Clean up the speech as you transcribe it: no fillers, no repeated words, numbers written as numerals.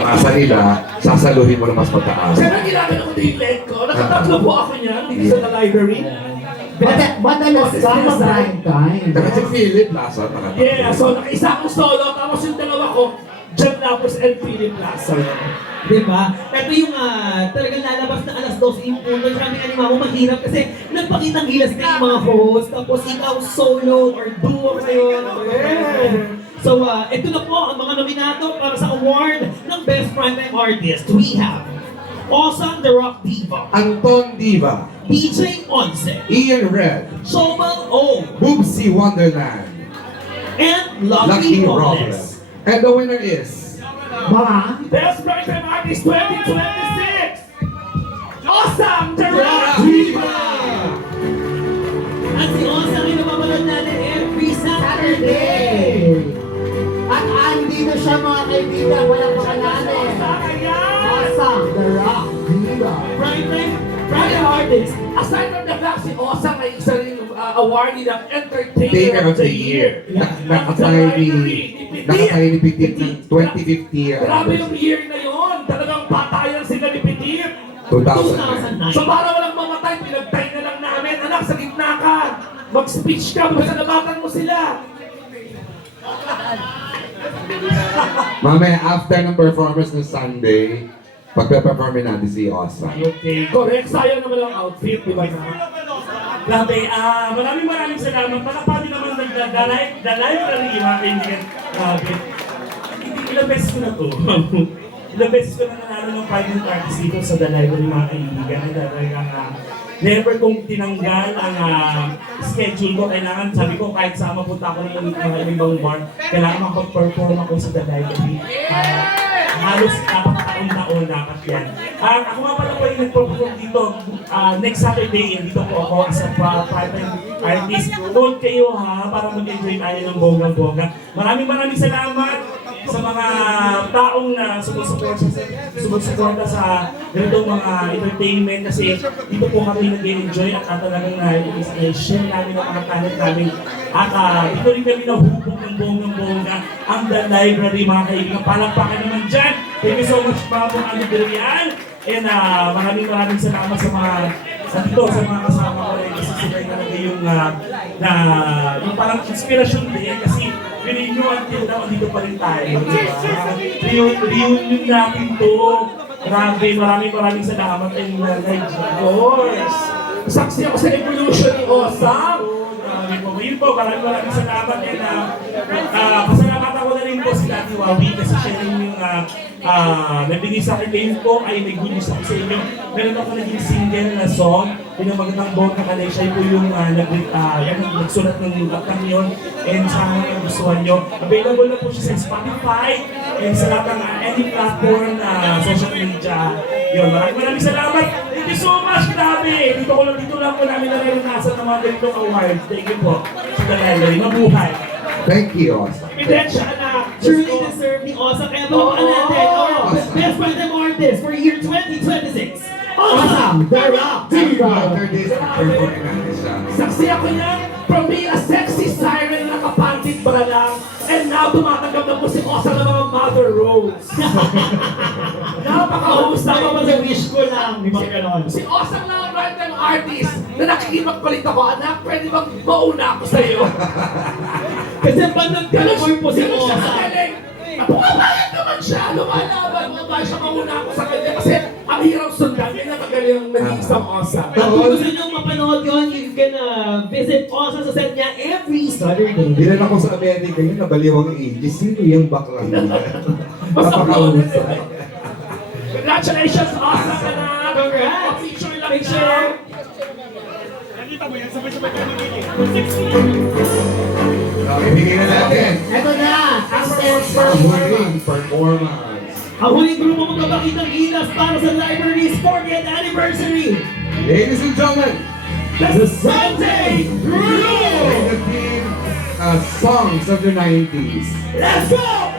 Asa nila, sasaluhin mo na mas mataas. Siyempre, ginagano ko din yung leg ko. Nakatatlo po ako niyan dito sa library. Madalas ka mag-prime time. Saka si Philip nasa nakatatlo. Yeah, so nakaisa akong solo, tapos yung dalawa ko, John Lapus and Philip Lasso. Diba? Ito yung talagang lalabas na alas 12 yung puno. Sabi nga ni Mamo, mahirap kasi nagpakitang gilas na yung mga host. Tapos ikaw solo or duo kayo. So, ito na po ang mga nominado para sa award ng Best Primetime Artist. We have Osang the Rock Diva, Anton Diva, DJ Once, Ian Red, Shobal O, Boobsy Wonderland, and Lucky Lucky Robles. Robles. And the winner is... Mga? Best Primetime Artist 2026! Awesome! The Rock Diva! At si Osang ay napapanood natin every Saturday. At andi na siya mga kaibigan, walang pangalan. Awesome, The Rock Diva. Primetime Primetime Artist, aside from the fact si Osang ay isa rin awardee ng Entertainer of the Year. Nakatayo ni Petit ng 2050. Grabe yung year na yun. Talagang patayan sila ni Petit. 2009. So para walang mamatay, pinagtay na lang namin. Anak, sa gitna ka. Mag-speech ka, magsalamatan mo sila. Mamaya, after ng performance ng Sunday, pagpe-performin natin si Osa. Okay, correct. Sayang naman ang outfit, di ba na? Grabe, maraming salamat. Palapati naman the library, mga kaibigan. Grabe. Ilang beses ko na to. Ilang beses ko na nanalo ng private artist dito sa the library, mga kaibigan. Talagang never kong tinanggal ang schedule ko. Kailangan, sabi ko, kahit saan mapunta ako ng mga ibang bar, kailangan makapag-perform ako sa the library. Halos taon-taon dapat yan. Ako nga pala po yung nag-perform dito next Saturday. Dito po ako as a private artist. Huwag kayo para mag-enjoy tayo ng bonggang-bongga. Maraming salamat sa mga taong sumusuporta sa ganitong mga entertainment kasi dito po kami nag-enjoy at talagang na-share namin ang mga talent namin at dito rin kami nahubog ng bonggang-bongga ang The Library, mga kaibigan. Palakpakan naman dyan. Thank you so much, Babong Alibirian. And maraming salamat sa mga dito sa mga kasama ko rin kasi sila talaga yung parang inspirasyon din kasi feeling nyo until now, andito pa rin tayo. Reunion natin to. Grabe, maraming salamat and of course. Saksi ako sa evolution ni Osang. Grabe po. Yun po, maraming salamat and pasalamat ako na rin po si Dati Wawi kasi siya rin yung nagbigay sa akin ngayon po ay may good news ako sa inyo. Meron ako naging single na song, yung magandang bongga ka na siya po yung nagsulat ng kantang yun and sana yung gustuhan nyo. Available na po siya sa Spotify and sa lahat ng any platform social media. Yun, maraming salamat. Thank you so much, grabe. Dito lang po namin naranasan ng mga ganitong awards. Thank you po sa The Library. Mabuhay. Thank you, Osa. Ebidensya na. Truly deserve ni Osa. Kaya balakan natin our Best Primetime Artist for year 2026. Awesome, The Rock Diva. After this, performin natin siya. Saksi ako yan. From being a sexy siren na nakapantit para lang. And now, tumatanggap na po si Osa ng mga mother roles. Napaka-host Tama na ba sa wish ko lang? Di ba ganon? Si Osang lang ang right-time artist na nakikipagpalit ako, anak, pwede bang mauna ako sa'yo? Kasi pag nag-telephone po si Ganun siya Osa. kagaling. Pumapayag naman siya, lumalaban, pumapayag siya mauna ako sa kanya kasi ang hirap sundan, yan ang kagaling ang naging isang Osa. At kung gusto nyo mapanood yun, you can visit Osa sa set niya every Saturday. Dinala ko sa Amerika yun, nabaliwang ages. Sino yung bakla nila? Napakausap. Congratulations, Osa ka na! Congrats! Picture lang Picture! Ibigay na natin. Ito na, ang best Ang performance. huling performance. Ang huling grupo magpapakitang gilas para sa library's 40th anniversary. Ladies and gentlemen, The Sunday Crew! the team songs of the 90s. Let's go!